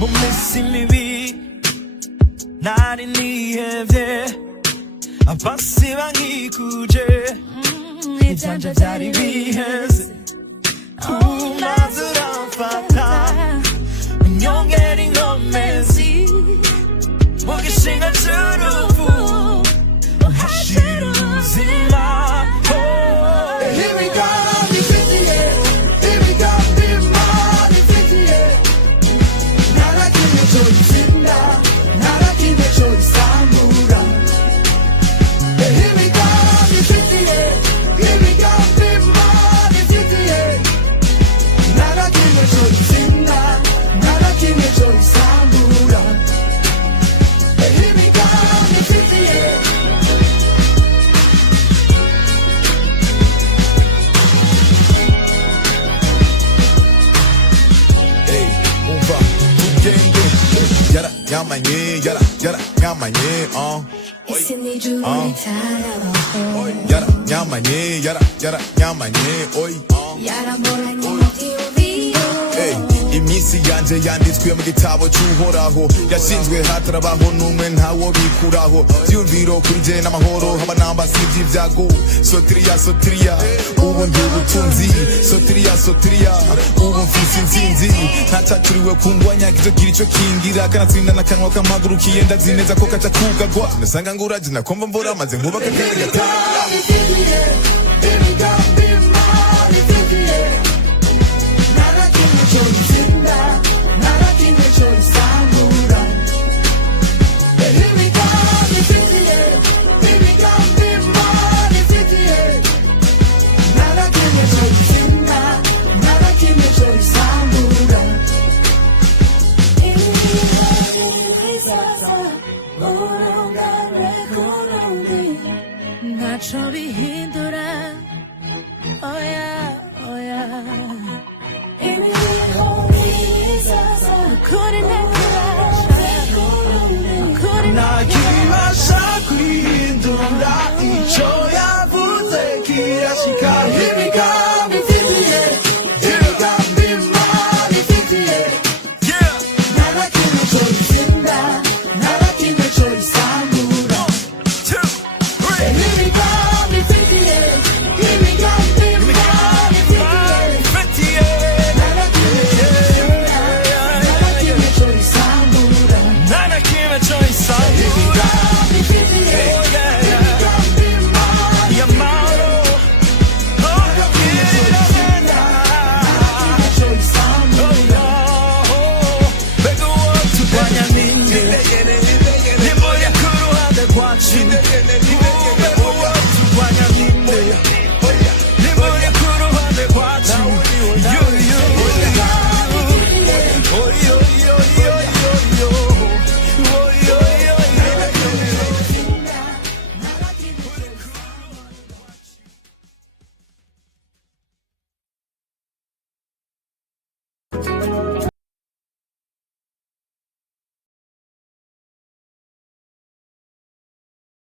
Momesi mibi nari nihevye abasi bankikuje ivyanje vyari biheze maze uramfata unyongera inkomezi mu gishinga c'urupfu uhashira ubuzima. Here we go, bifitiye imigambi imana ifitiye narakimwe coyitsinda narakimwe coyisambura. Here we go, bifitiye imigambi imana ifitiye narakimwe coyitsinda narakimwe coyisambura. Here we go, bifitiye umva tugende yaranyamanye yaranyamanye isi n'ijuru ritarabaho yaranyamanye yaranyamanye oy yaramboranye mu vyiyumviro iminsi yanje yanditswe mu gitabo c'uhoraho yashinzwe hatarabaho n'umwe ntawo bikuraho vyumviro kuri je n'amahoro haba namba sivyi vyago sotiriya ubu ndi ubutunzi sotiriya ubu mfise intsinzi ntacaturiwe kungwanya kizogira ico kingira kanatsinda n'akanwa k'amagurukiye ndazi neza ko kaca kugagwa ndasanga nguraje nakomva mvura maze nkubaka kera gatanu. imigambi imana ifitiye narakimwe coyitsinda narakimwe coyisambura. Here we go, bifitiye imigambi imana ifitiye narakimwe coyitsinda narakimwe coyisambura. naco bihindura oya ukuri nakibasha kwihindura ico yavuze kirashika. Here we go, bifitiye imigambi imana ifitiye narakimwe coyitsinda narakimwe coyisambura. Here we go, bifitiye imigambi imana ifitiye narakimwe coyitsinda narakimwe coyisambura. Here we go, bifitiye imigambi imana narakimwe coyitsinda narakimwe coyisambura. Nyimbo ya kuruhande kwacu